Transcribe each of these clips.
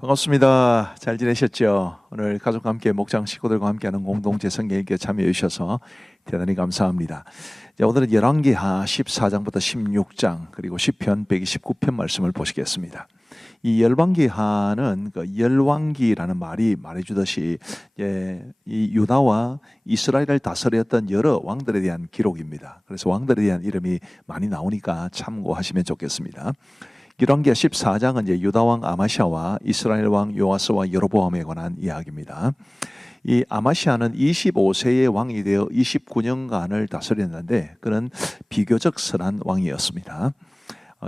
반갑습니다. 잘 지내셨죠? 오늘 가족과 함께 목장 식구들과 함께하는 공동체 성경읽기에 참여해 주셔서 대단히 감사합니다. 오늘은 열왕기하 14장부터 16장 그리고 시편 129편 말씀을 보시겠습니다. 이 열왕기하는 열왕기라는 말이 말해주듯이 이 유다와 이스라엘을 다스렸던 여러 왕들에 대한 기록입니다. 그래서 왕들에 대한 이름이 많이 나오니까 참고하시면 좋겠습니다. 열왕기하 14장은 이제 유다 왕 아마시아와 이스라엘 왕 요아스와 여로보암에 관한 이야기입니다. 이 아마시아는 25세의 왕이 되어 29년간을 다스렸는데 그는 비교적 선한 왕이었습니다.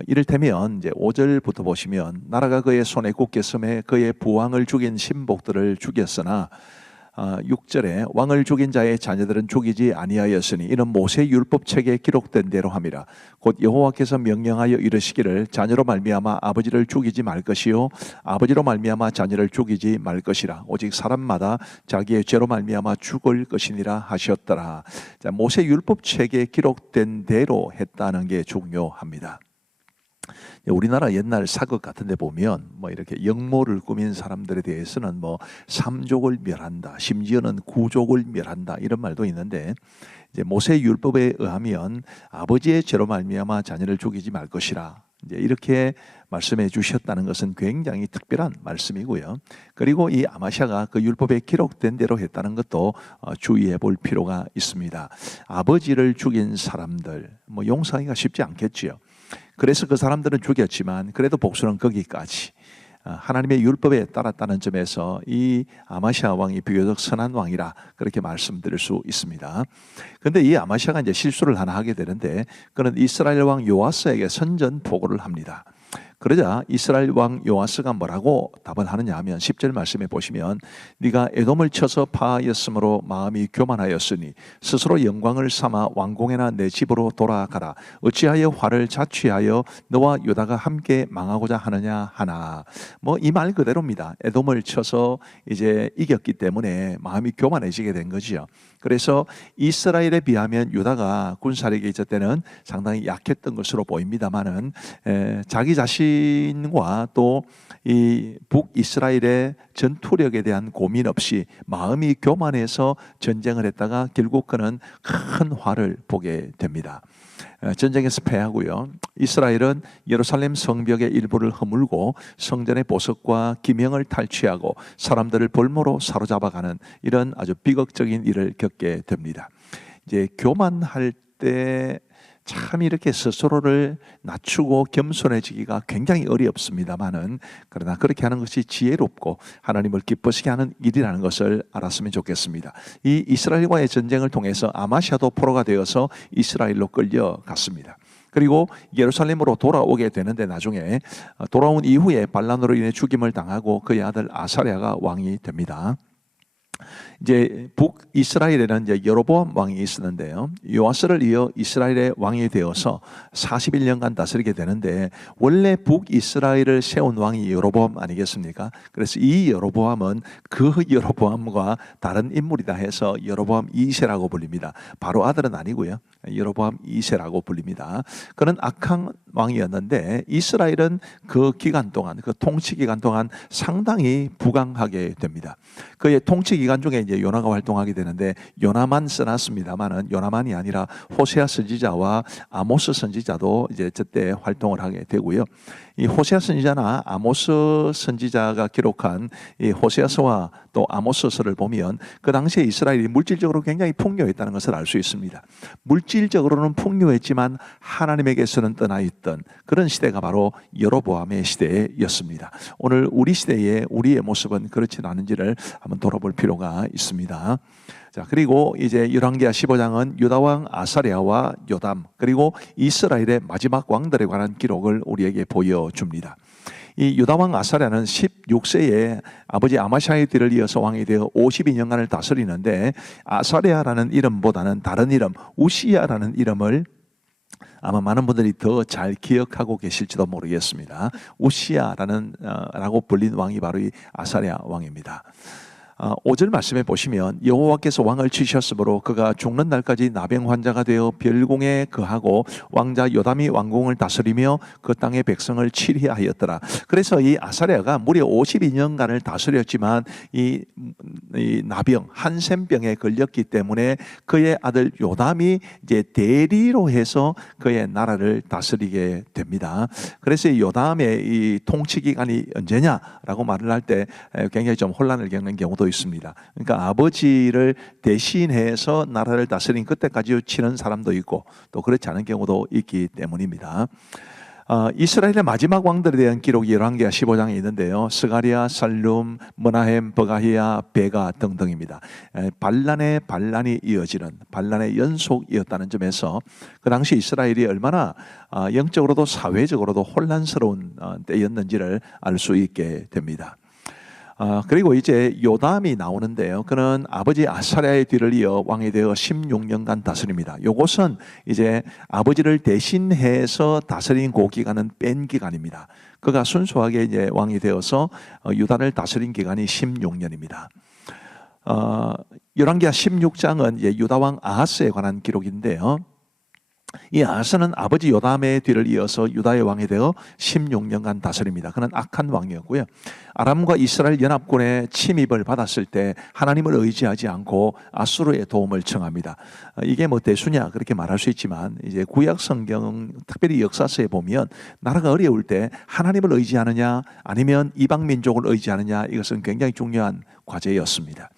이를테면 이제 5절부터 보시면 나라가 그의 손에 굳게 섬에 그의 부왕을 죽인 신복들을 죽였으나 6절에 왕을 죽인 자의 자녀들은 죽이지 아니하였으니 이는 모세 율법책에 기록된 대로 함이라. 곧 여호와께서 명령하여 이르시기를 자녀로 말미암아 아버지를 죽이지 말 것이요 아버지로 말미암아 자녀를 죽이지 말 것이라. 오직 사람마다 자기의 죄로 말미암아 죽을 것이니라 하셨더라. 자, 모세 율법책에 기록된 대로 했다는 게 중요합니다. 우리나라 옛날 사극 같은 데 보면 이렇게 역모를 꾸민 사람들에 대해서는 삼족을 멸한다, 심지어는 구족을 멸한다 이런 말도 있는데 이제 모세 율법에 의하면 아버지의 죄로 말미암아 자녀를 죽이지 말 것이라 이제 이렇게 말씀해 주셨다는 것은 굉장히 특별한 말씀이고요. 그리고 이 아마시아가 그 율법에 기록된 대로 했다는 것도 주의해 볼 필요가 있습니다. 아버지를 죽인 사람들 용서하기가 쉽지 않겠지요. 그래서 그 사람들은 죽였지만 그래도 복수는 거기까지 하나님의 율법에 따랐다는 점에서 이 아마시아 왕이 비교적 선한 왕이라 그렇게 말씀드릴 수 있습니다. 그런데 이 아마시아가 이제 실수를 하나 하게 되는데 그는 이스라엘 왕 요아스에게 선전포고를 합니다. 그러자 이스라엘 왕 요아스가 뭐라고 답을 하느냐 하면 10절 말씀에 보시면 네가 에돔을 쳐서 파하였으므로 마음이 교만하였으니 스스로 영광을 삼아 왕궁에나 내 집으로 돌아가라. 어찌하여 화를 자취하여 너와 유다가 함께 망하고자 하느냐 하나. 이 말 그대로입니다. 에돔을 쳐서 이제 이겼기 때문에 마음이 교만해지게 된 거지요. 그래서 이스라엘에 비하면 유다가 군사력이 있을 때는 상당히 약했던 것으로 보입니다만은 자기 자신과 또 이 북이스라엘의 전투력에 대한 고민 없이 마음이 교만해서 전쟁을 했다가 결국 그는 큰 화를 보게 됩니다. 전쟁에서 패하고요. 이스라엘은 예루살렘 성벽의 일부를 허물고 성전의 보석과 기명을 탈취하고 사람들을 볼모로 사로잡아가는 이런 아주 비극적인 일을 겪게 됩니다. 이제 교만할 때 참 이렇게 스스로를 낮추고 겸손해지기가 굉장히 어렵습니다만은 그러나 그렇게 하는 것이 지혜롭고 하나님을 기쁘시게 하는 일이라는 것을 알았으면 좋겠습니다. 이 이스라엘과의 전쟁을 통해서 아마시아도 포로가 되어서 이스라엘로 끌려갔습니다. 그리고 예루살렘으로 돌아오게 되는데 나중에 돌아온 이후에 반란으로 인해 죽임을 당하고 그의 아들 아사랴가 왕이 됩니다. 이제 북이스라엘에는 이제 여로보암 왕이 있었는데요. 요아스를 이어 이스라엘의 왕이 되어서 41년간 다스리게 되는데 원래 북이스라엘을 세운 왕이 여로보암 아니겠습니까? 그래서 이 여로보암은 그 여로보암과 다른 인물이다 해서 여로보암 2세라고 불립니다. 바로 아들은 아니고요. 여로보암 2세라고 불립니다. 그는 악한 왕이었는데 이스라엘은 그 기간 동안 그 통치 기간 동안 상당히 부강하게 됩니다. 그의 통치 기간 중에 이제 요나가 활동하게 되는데 요나만 써놨습니다만은 요나만이 아니라 호세아 선지자와 아모스 선지자도 이제 저때 활동을 하게 되고요. 이 호세아 선지자나 아모스 선지자가 기록한 이 호세아서와 또 아모스서를 보면 그 당시에 이스라엘이 물질적으로 굉장히 풍요했다는 것을 알 수 있습니다. 물질적으로는 풍요했지만 하나님에게서는 떠나 있던 그런 시대가 바로 여로보암의 시대였습니다. 오늘 우리 시대의 우리의 모습은 그렇지 않은지를 한번 돌아볼 필요가 있습니다. 자, 그리고 이제 열왕기하 15장은 유다 왕 아사랴와 요담 그리고 이스라엘의 마지막 왕들에 관한 기록을 우리에게 보여줍니다. 이 유다 왕 아사랴는 16세에 아버지 아마시아의 뒤를 이어서 왕이 되어 52년간을 다스리는데 아사랴라는 이름보다는 다른 이름 우시야라는 이름을 아마 많은 분들이 더 잘 기억하고 계실지도 모르겠습니다. 우시야라는 라고 불린 왕이 바로 이 아사랴 왕입니다. 5절 말씀에 보시면 여호와께서 왕을 치셨으므로 그가 죽는 날까지 나병 환자가 되어 별궁에 거하고 왕자 요담이 왕궁을 다스리며 그 땅의 백성을 치리하였더라. 그래서 이 아사랴가 무려 52년간을 다스렸지만 이 나병 한센병에 걸렸기 때문에 그의 아들 요담이 이제 대리로 해서 그의 나라를 다스리게 됩니다. 그래서 이 요담의 이 통치 기간이 언제냐라고 말을 할 때 굉장히 좀 혼란을 겪는 경우도 있습니다. 그러니까 아버지를 대신해서 나라를 다스린 그때까지 치는 사람도 있고 또 그렇지 않은 경우도 있기 때문입니다. 이스라엘의 마지막 왕들에 대한 기록이 열왕기하 15장에 있는데요. 스가랴, 살룸, 머나헴, 버가히야, 베가 등등입니다. 반란의 반란이 이어지는 반란의 연속이었다는 점에서 그 당시 이스라엘이 얼마나 영적으로도 사회적으로도 혼란스러운 때였는지를 알 수 있게 됩니다. 그리고 이제 요담이 나오는데요. 그는 아버지 아사랴의 뒤를 이어 왕이 되어 16년간 다스립니다. 요것은 이제 아버지를 대신해서 다스린 그 기간은 뺀 기간입니다. 그가 순수하게 이제 왕이 되어서 유다를 다스린 기간이 16년입니다. 열왕기하 16장은 이제 유다 왕 아하스에 관한 기록인데요. 이 아하스는 아버지 요담의 뒤를 이어서 유다의 왕이 되어 16년간 다스립니다. 그는 악한 왕이었고요. 아람과 이스라엘 연합군의 침입을 받았을 때 하나님을 의지하지 않고 아수르의 도움을 청합니다. 이게 뭐 대수냐 그렇게 말할 수 있지만 이제 구약 성경 특별히 역사서에 보면 나라가 어려울 때 하나님을 의지하느냐 아니면 이방 민족을 의지하느냐 이것은 굉장히 중요한 과제였습니다.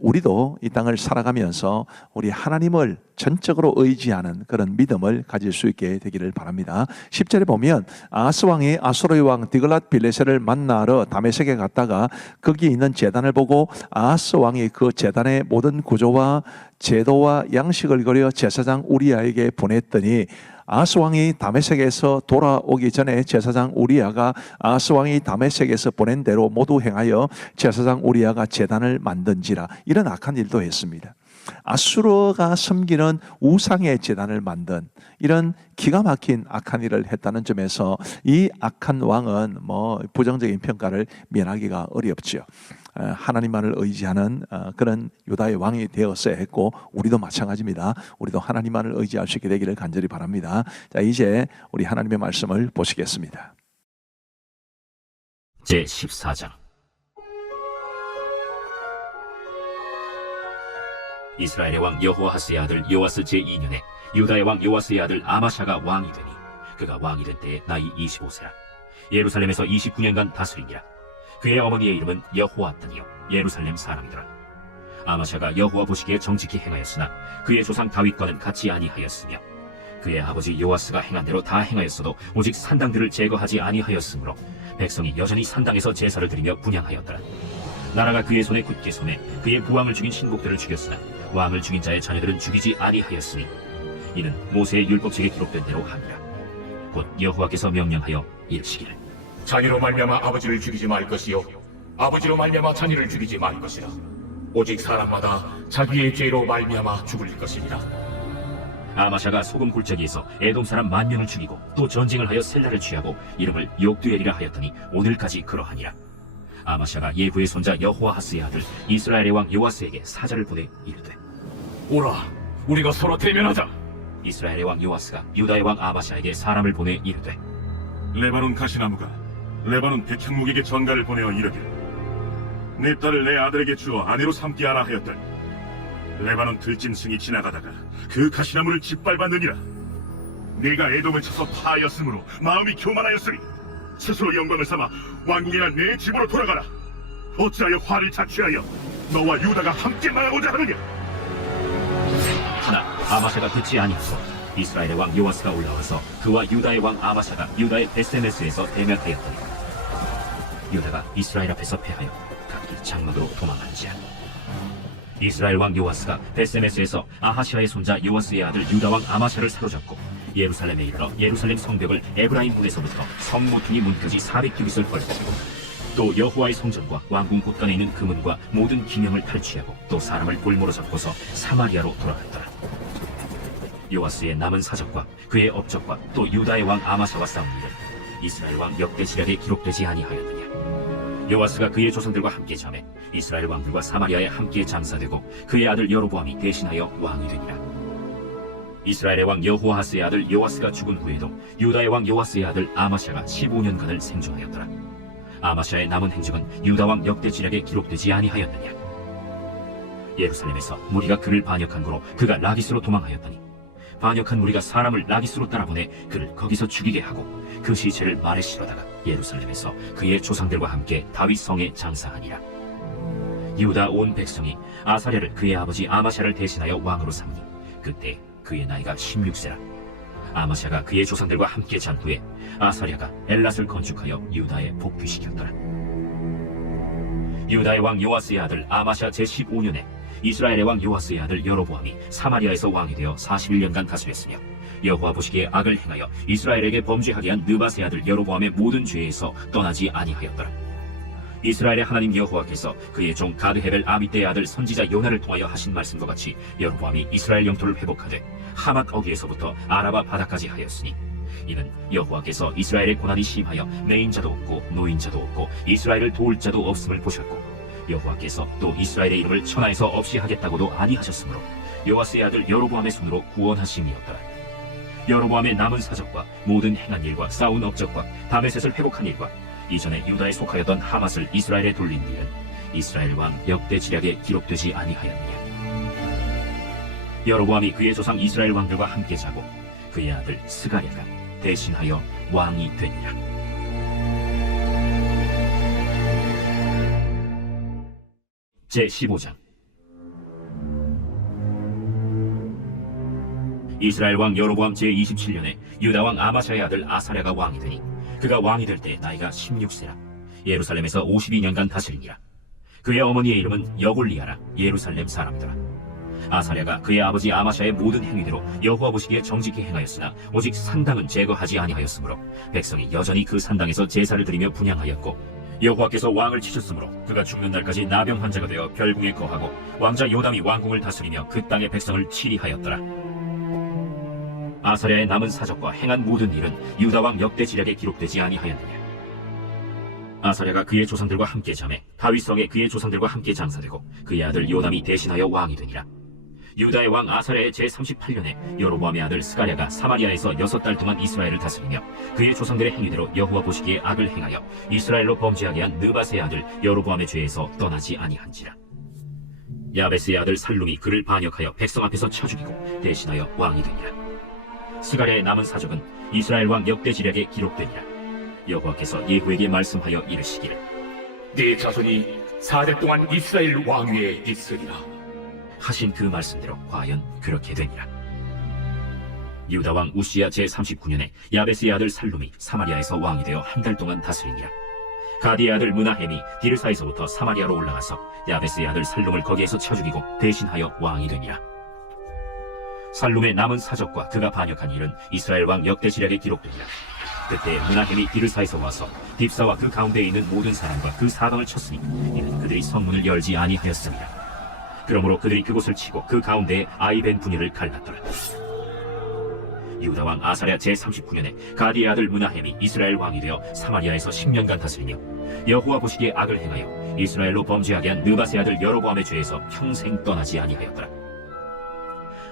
우리도 이 땅을 살아가면서 우리 하나님을 전적으로 의지하는 그런 믿음을 가질 수 있게 되기를 바랍니다. 10절에 보면 아하스 왕이 아수르의 왕 디글랏 빌레셋을 만나러 다메섹에 갔다가 거기 있는 제단을 보고 아하스 왕이 그 제단의 모든 구조와 제도와 양식을 그려 제사장 우리아에게 보냈더니 아하스 왕이 다메섹에서 돌아오기 전에 제사장 우리아가 아하스 왕이 다메섹에서 보낸 대로 모두 행하여 제사장 우리아가 제단을 만든지라. 이런 악한 일도 했습니다. 아수르가 섬기는 우상의 제단을 만든 이런 기가 막힌 악한 일을 했다는 점에서 이 악한 왕은 뭐 부정적인 평가를 면하기가 어렵죠. 하나님만을 의지하는 그런 유다의 왕이 되었어야 했고 우리도 마찬가지입니다. 우리도 하나님만을 의지할 수 있게 되기를 간절히 바랍니다. 자, 이제 우리 하나님의 말씀을 보시겠습니다. 제14장 이스라엘의 왕 여호아하스의 아들 요아스 제2년에 유다의 왕 요아스의 아들 아마샤가 왕이 되니 그가 왕이 된 때에 나이 25세라. 예루살렘에서 29년간 다스리니라. 그의 어머니의 이름은 여호아단이요 예루살렘 사람이더라. 아마샤가 여호와 보시기에 정직히 행하였으나 그의 조상 다윗과는 같이 아니하였으며 그의 아버지 요아스가 행한 대로 다 행하였어도 오직 산당들을 제거하지 아니하였으므로 백성이 여전히 산당에서 제사를 드리며 분향하였더라. 나라가 그의 손에 굳게 손에 그의 부왕을 죽인 신복들을 죽였으나 왕을 죽인 자의 자녀들은 죽이지 아니하였으니 이는 모세의 율법책에 기록된 대로 함이라. 곧 여호와께서 명령하여 이르시기를 자녀로 말미암아 아버지를 죽이지 말 것이요 아버지로 말미암아 자녀를 죽이지 말 것이라. 오직 사람마다 자기의 죄로 말미암아 죽을 것이니라. 아마샤가 소금 골짜기에서 에돔 사람 10,000명을 죽이고 또 전쟁을 하여 셀라를 취하고 이름을 욕두엘이라 하였더니 오늘까지 그러하니라. 아마샤가 예후의 손자 여호아하스의 아들 이스라엘의 왕 요아스에게 사자를 보내 이르되 오라, 우리가 서로 대면하자. 이스라엘의 왕 요아스가 유다의 왕 아마샤에게 사람을 보내 이르되 레바논 가시나무가 레바논 백향목에게 전가를 보내어 이르기를 내 딸을 내 아들에게 주어 아내로 삼게 하라 하였더니 레바논 들짐승이 지나가다가 그 가시나무를 짓밟았느니라. 네가 에돔을 쳐서 파하였으므로 마음이 교만하였으니 스스로 영광을 삼아 왕궁이나 내 집으로 돌아가라. 어찌하여 화를 자취하여 너와 유다가 함께 망하고자 하느냐. 하나 아마샤가 듣지 아니하고 이스라엘의 왕 요아스가 올라와서 그와 유다의 왕 아마샤가 유다의 베스메스에서 대면하였더니 유다가 이스라엘 앞에서 패하여 각기 장막으로 도망하는지라. 이스라엘 왕 요아스가 베스메스에서 아하시아의 손자 요아스의 아들 유다 왕 아마샤를 사로잡고 예루살렘에 이르러 예루살렘 성벽을 에브라임 문에서부터 성 모퉁이 문까지 400규빗을 헐고 또 여호와의 성전과 왕궁 곳간에 있는 금은과 모든 기명을 탈취하고 또 사람을 볼모로 잡고서 사마리아로 돌아갔더라. 요아스의 남은 사적과 그의 업적과 또 유다의 왕 아마샤와 싸운 일은 이스라엘 왕 역대 지략에 기록되지 아니하였느냐. 요아스가 그의 조상들과 함께 잠에 이스라엘 왕들과 사마리아에 함께 장사되고 그의 아들 여로보암이 대신하여 왕이 되니라. 이스라엘의 왕 여호아하스의 아들 요아스가 죽은 후에도 유다의 왕 요아스의 아들 아마샤가 15년간을 생존하였더라. 아마샤의 남은 행적은 유다 왕 역대 지략에 기록되지 아니하였느냐. 예루살렘에서 무리가 그를 반역한 고로 그가 라기스로 도망하였더니 반역한 무리가 사람을 라기스로 따라보내 그를 거기서 죽이게 하고 그 시체를 말에 실어다가 예루살렘에서 그의 조상들과 함께 다윗 성에 장사하니라. 유다 온 백성이 아사랴를 그의 아버지 아마샤를 대신하여 왕으로 삼니 그때 그의 나이가 16세라. 아마샤가 그의 조상들과 함께 잔 후에 아사랴가 엘랏을 건축하여 유다에 복귀시켰더라. 유다의 왕 요아스의 아들 아마샤 제15년에 이스라엘의 왕 요아스의 아들 여로보암이 사마리아에서 왕이 되어 41년간 다스렸으며 여호와 보시기에 악을 행하여 이스라엘에게 범죄하게 한 느밧의 아들 여로보암의 모든 죄에서 떠나지 아니하였더라. 이스라엘의 하나님 여호와께서 그의 종 가드헤벨 아미떼의 아들 선지자 요나를 통하여 하신 말씀과 같이 여로보암이 이스라엘 영토를 회복하되 하맛 어귀에서부터 아라바 바다까지 하였으니 이는 여호와께서 이스라엘의 고난이 심하여 매인자도 없고 노인자도 없고 이스라엘을 도울 자도 없음을 보셨고 여호와께서 또 이스라엘의 이름을 천하에서 없이 하겠다고도 아니하셨으므로 요아스의 아들 여로보암의 손으로 구원하심이었더라. 여로보암의 남은 사적과 모든 행한 일과 싸운 업적과 다메셋을 회복한 일과 이전에 유다에 속하였던 하맛을 이스라엘에 돌린 일은 이스라엘 왕 역대 지략에 기록되지 아니하였느냐. 여로보암이 그의 조상 이스라엘 왕들과 함께 자고 그의 아들 스가랴가 대신하여 왕이 되니라. 제15장. 이스라엘 왕 여로보암 제27년에 유다 왕 아마샤의 아들 아사랴가 왕이 되니 그가 왕이 될 때 나이가 16세라. 예루살렘에서 52년간 다스리니라. 그의 어머니의 이름은 여골리아라. 예루살렘 사람이더라. 아사랴가 그의 아버지 아마샤의 모든 행위대로 여호와 보시기에 정직히 행하였으나 오직 산당은 제거하지 아니하였으므로 백성이 여전히 그 산당에서 제사를 드리며 분향하였고 여호와께서 왕을 치셨으므로 그가 죽는 날까지 나병 환자가 되어 별궁에 거하고 왕자 요담이 왕궁을 다스리며 그 땅의 백성을 치리하였더라. 아사랴의 남은 사적과 행한 모든 일은 유다 왕 역대 지략에 기록되지 아니하였느냐. 아사랴가 그의 조상들과 함께 잠에 다윗성에 그의 조상들과 함께 장사되고 그의 아들 요담이 대신하여 왕이 되니라. 유다의 왕 아사랴의 제38년에 여로보암의 아들 스가랴가 사마리아에서 6달 동안 이스라엘을 다스리며 그의 조상들의 행위대로 여호와 보시기에 악을 행하여 이스라엘로 범죄하게 한 느밧의 아들 여로보암의 죄에서 떠나지 아니한지라. 야베스의 아들 살룸이 그를 반역하여 백성 앞에서 쳐 죽이고 대신하여 왕이 되니라. 스가랴의 남은 사적은 이스라엘 왕 역대 지략에 기록되니라. 여호와께서 예후에게 말씀하여 이르시기를 네 자손이 4대 동안 이스라엘 왕위에 있으리라 하신 그 말씀대로 과연 그렇게 되니라. 유다 왕 우시야 제39년에 야베스의 아들 살룸이 사마리아에서 왕이 되어 한 달 동안 다스리니라. 가디의 아들 므나헴이 디르사에서부터 사마리아로 올라가서 야베스의 아들 살룸을 거기에서 쳐 죽이고 대신하여 왕이 되니라. 살룸의 남은 사적과 그가 반역한 일은 이스라엘 왕 역대 지략에 기록되니라. 그때 므나헴이 디르사에서 와서 딥사와 그 가운데에 있는 모든 사람과 그 사방을 쳤으니 이는 그들이 성문을 열지 아니하였습니다. 그러므로 그들이 그곳을 치고 그 가운데에 아이벤 분야를 갈랐더라. 유다 왕 아사랴 제39년에 가디의 아들 므나헴이 이스라엘 왕이 되어 사마리아에서 10년간 다스리며 여호와 보시기에 악을 행하여 이스라엘로 범죄하게 한 느밧의 아들 여로보암의 죄에서 평생 떠나지 아니하였더라.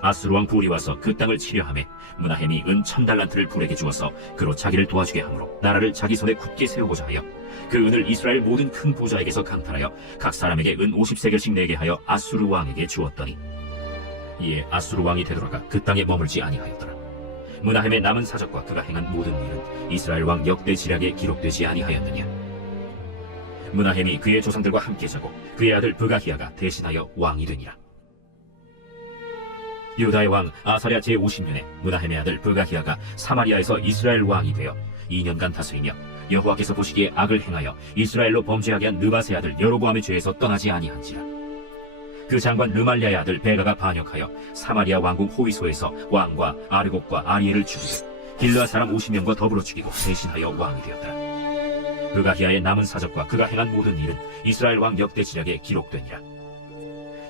아수르 왕 불이 와서 그 땅을 치려하매 므나헴이 은 1000달란트를 불에게 주어서 그로 자기를 도와주게 하므로 나라를 자기 손에 굳게 세우고자 하여 그 은을 이스라엘 모든 큰 부자에게서 강탈하여 각 사람에게 은 50세겔씩 내게 하여 아수르 왕에게 주었더니 이에 아수르 왕이 되돌아가 그 땅에 머물지 아니하였더라. 므나헴의 남은 사적과 그가 행한 모든 일은 이스라엘 왕 역대 지략에 기록되지 아니하였느냐. 므나헴이 그의 조상들과 함께 자고 그의 아들 브가히야가 대신하여 왕이 되니라. 유다의 왕 아사랴 제50년에 므나헴의 아들 브가히야가 사마리아에서 이스라엘 왕이 되어 2년간 다스리며 여호와께서 보시기에 악을 행하여 이스라엘로 범죄하게 한 느밧의 아들 여로보암의 죄에서 떠나지 아니한지라. 그 장관 르말랴의 아들 베가가 반역하여 사마리아 왕궁 호위소에서 왕과 아르곡과 아리엘을 죽이고 길르앗 사람 50명과 더불어 죽이고 대신하여 왕이 되었더라. 브가히야의 남은 사적과 그가 행한 모든 일은 이스라엘 왕 역대 지략에 기록되니라.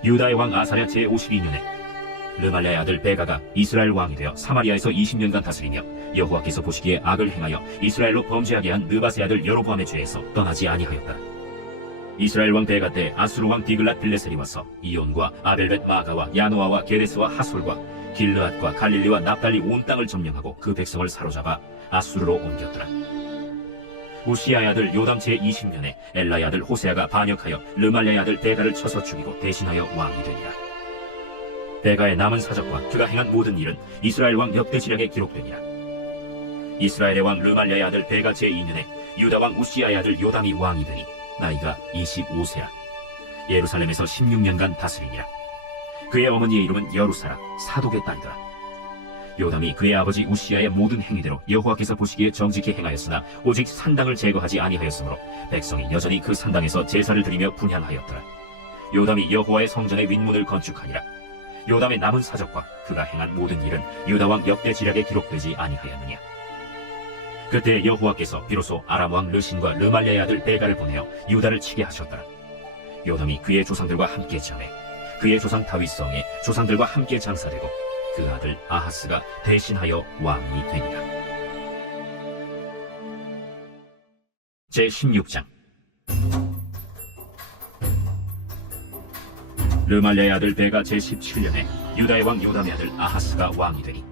유다의 왕 아사랴 제52년에 르말랴의 아들 베가가 이스라엘 왕이 되어 사마리아에서 20년간 다스리며 여호와께서 보시기에 악을 행하여 이스라엘로 범죄하게 한 느밧의 아들 여로보암의 죄에서 떠나지 아니하였다. 이스라엘 왕 베가 때 아수르 왕 디글랏 빌레셀이 와서 이온과 아벨벳 마가와 야노아와 게데스와 하솔과 길르앗과 갈릴리와 납달리 온 땅을 점령하고 그 백성을 사로잡아 아수르로 옮겼더라. 우시아의 아들 요담 제20년에 엘라의 아들 호세아가 반역하여 르말랴의 아들 베가를 쳐서 죽이고 대신하여 왕이 되니라. 베가의 남은 사적과 그가 행한 모든 일은 이스라엘 왕 역대지략에 기록되니라. 이스라엘의 왕 르말랴의 아들 베가 제2년에 유다 왕 우시아의 아들 요담이 왕이 되니 나이가 25세라. 예루살렘에서 16년간 다스리니라. 그의 어머니의 이름은 여루사라, 사독의 딸이더라. 요담이 그의 아버지 우시아의 모든 행위대로 여호와께서 보시기에 정직히 행하였으나 오직 산당을 제거하지 아니하였으므로 백성이 여전히 그 산당에서 제사를 드리며 분향하였더라. 요담이 여호와의 성전의 윗문을 건축하니라. 요담의 남은 사적과 그가 행한 모든 일은 유다왕 역대지략에 기록되지 아니하였느냐. 그때 여호와께서 비로소 아람 왕 르신과 르말랴의 아들 베가를 보내어 유다를 치게 하셨더라. 요담이 그의 조상들과 함께 자매 그의 조상 다윗성에 조상들과 함께 장사되고 그 아들 아하스가 대신하여 왕이 되니라. 제16장. 르말랴의 아들 베가 제17년에 유다의 왕 요담의 아들 아하스가 왕이 되니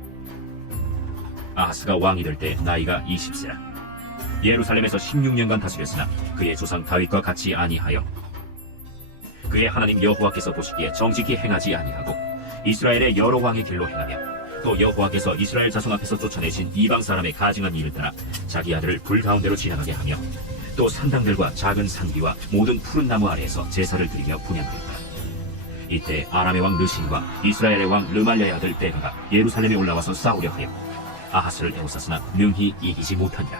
아하스가 왕이 될 때 나이가 20세라. 예루살렘에서 16년간 다스렸으나 그의 조상 다윗과 같이 아니하여 그의 하나님 여호와께서 보시기에 정직히 행하지 아니하고 이스라엘의 여러 왕의 길로 행하며 또 여호와께서 이스라엘 자손 앞에서 쫓아내신 이방 사람의 가증한 일을 따라 자기 아들을 불 가운데로 지나가게 하며 또 산당들과 작은 산기와 모든 푸른 나무 아래에서 제사를 드리며 분향하였더라. 이때 아람의 왕 르신과 이스라엘의 왕 르말랴의 아들 베가가 예루살렘에 올라와서 싸우려 하여 아하스를 에워쌌으나 능히 이기지 못하니라.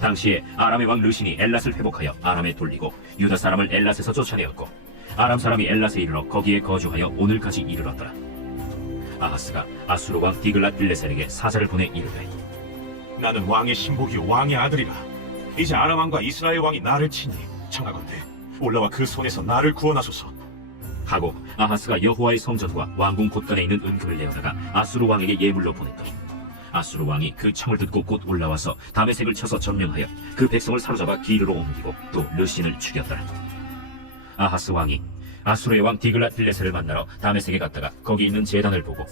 당시에 아람의 왕 르신이 엘랏을 회복하여 아람에 돌리고 유다 사람을 엘랏에서 쫓아내었고 아람 사람이 엘랏에 이르러 거기에 거주하여 오늘까지 이르렀더라. 아하스가 아수르 왕 디글랏 빌레셀에게 사자를 보내 이르되 나는 왕의 신복이요 왕의 아들이라. 이제 아람 왕과 이스라엘 왕이 나를 치니 청하건대 올라와 그 손에서 나를 구원하소서. 하고 아하스가 여호와의 성전과 왕궁 곳간에 있는 은금을 내어다가 아수르 왕에게 예물로 보냈더니 아수르 왕이 그 청을 듣고 곧 올라와서 다메섹을 쳐서 점령하여 그 백성을 사로잡아 기르로 옮기고 또 르신을 죽였더라. 아하스 왕이 아수르의 왕 디글랏 빌레셀을 만나러 다메섹에 갔다가 거기 있는 제단을 보고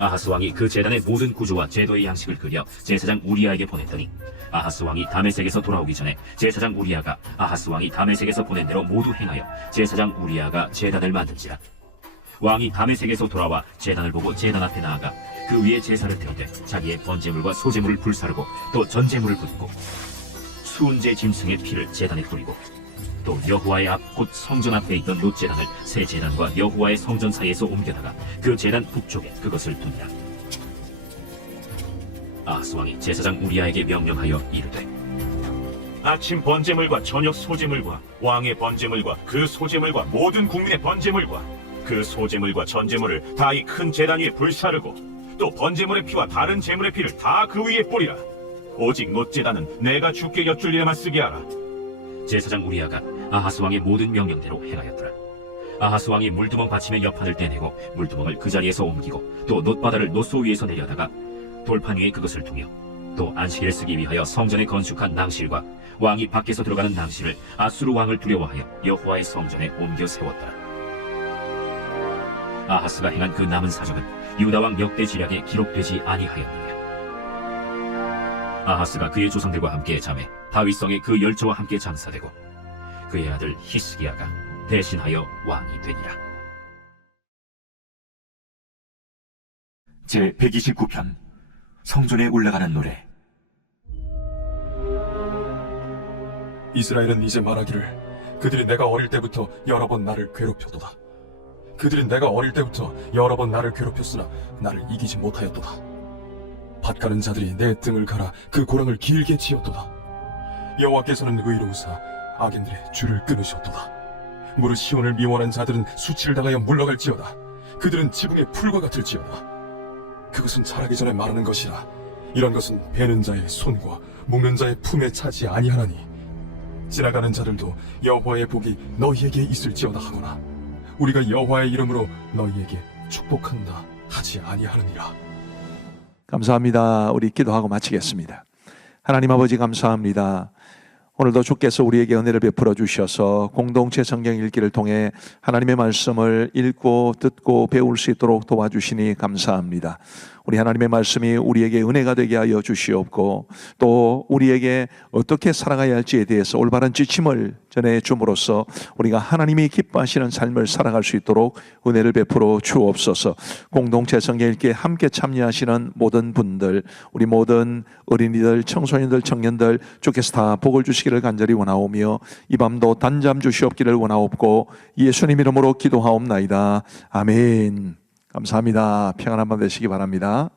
아하스 왕이 그 제단의 모든 구조와 제도의 양식을 그려 제사장 우리아에게 보냈더니 아하스 왕이 다메섹에서 돌아오기 전에 제사장 우리아가 아하스 왕이 다메섹에서 보낸 대로 모두 행하여 제사장 우리아가 제단을 만든지라. 왕이 다메섹에서 돌아와 제단을 보고 제단 앞에 나아가 그 위에 제사를 드리되 자기의 번제물과 소제물을 불사르고 또 전제물을 붓고 수은제 짐승의 피를 제단에 뿌리고 또 여호와의 앞 곧 성전 앞에 있던 롯 제단을 새 제단과 여호와의 성전 사이에서 옮겨다가 그 제단 북쪽에 그것을 두니라. 아하스 왕이 제사장 우리아에게 명령하여 이르되 아침 번제물과 저녁 소제물과 왕의 번제물과 그 소제물과 모든 국민의 번제물과 그 소제물과 전제물을 다 이 큰 제단 위에 불사르고 또 번제물의 피와 다른 제물의 피를 다 그 위에 뿌리라. 오직 롯 제단은 내가 주께 여쭐 일에만 쓰게 하라. 제사장 우리아가 아하스 왕의 모든 명령대로 행하였더라. 아하스 왕이 물두멍 받침의 옆판을 떼내고 물두멍을 그 자리에서 옮기고 또 놋바다를 놋소 위에서 내려다가 돌판 위에 그것을 두며 또 안식일을 쓰기 위하여 성전에 건축한 낭실과 왕이 밖에서 들어가는 낭실을 아수르 왕을 두려워하여 여호와의 성전에 옮겨 세웠더라. 아하스가 행한 그 남은 사적은 유다 왕 역대 지략에 기록되지 아니하였느냐. 아하스가 그의 조상들과 함께 자매 다윗성에 그 열조와 함께 장사되고 그의 아들 히스기야가 대신하여 왕이 되니라. 제 129편 성전에 올라가는 노래. 이스라엘은 이제 말하기를 그들이 내가 어릴 때부터 여러 번 나를 괴롭혔도다. 그들이 내가 어릴 때부터 여러 번 나를 괴롭혔으나 나를 이기지 못하였도다. 밭가는 자들이 내 등을 갈아 그 고랑을 길게 치었도다. 여호와께서는 의로우사 악인들의 줄을 끊으셨도다. 무릇 시온을 미워하는 자들은 수치를 당하여 물러갈지어다. 그들은 지붕의 풀과 같을지어다. 그것은 자라기 전에 말하는 것이라. 이런 것은 베는 자의 손과 묶는 자의 품에 차지 아니하나니 지나가는 자들도 여호와의 복이 너희에게 있을지어다 하거나 우리가 여호와의 이름으로 너희에게 축복한다 하지 아니하느니라. 감사합니다. 우리 기도하고 마치겠습니다. 하나님 아버지 감사합니다. 오늘도 주께서 우리에게 은혜를 베풀어 주셔서 공동체 성경 읽기를 통해 하나님의 말씀을 읽고 듣고 배울 수 있도록 도와주시니 감사합니다. 우리 하나님의 말씀이 우리에게 은혜가 되게 하여 주시옵고 또 우리에게 어떻게 살아가야 할지에 대해서 올바른 지침을 전해 줌으로써 우리가 하나님이 기뻐하시는 삶을 살아갈 수 있도록 은혜를 베풀어 주옵소서. 공동체 성경 읽기에 함께 참여하시는 모든 분들, 우리 모든 어린이들, 청소년들, 청년들 주께서 다 복을 주시기를 간절히 원하오며 이 밤도 단잠 주시옵기를 원하옵고 예수님 이름으로 기도하옵나이다. 아멘. 감사합니다. 평안한 밤 되시기 바랍니다.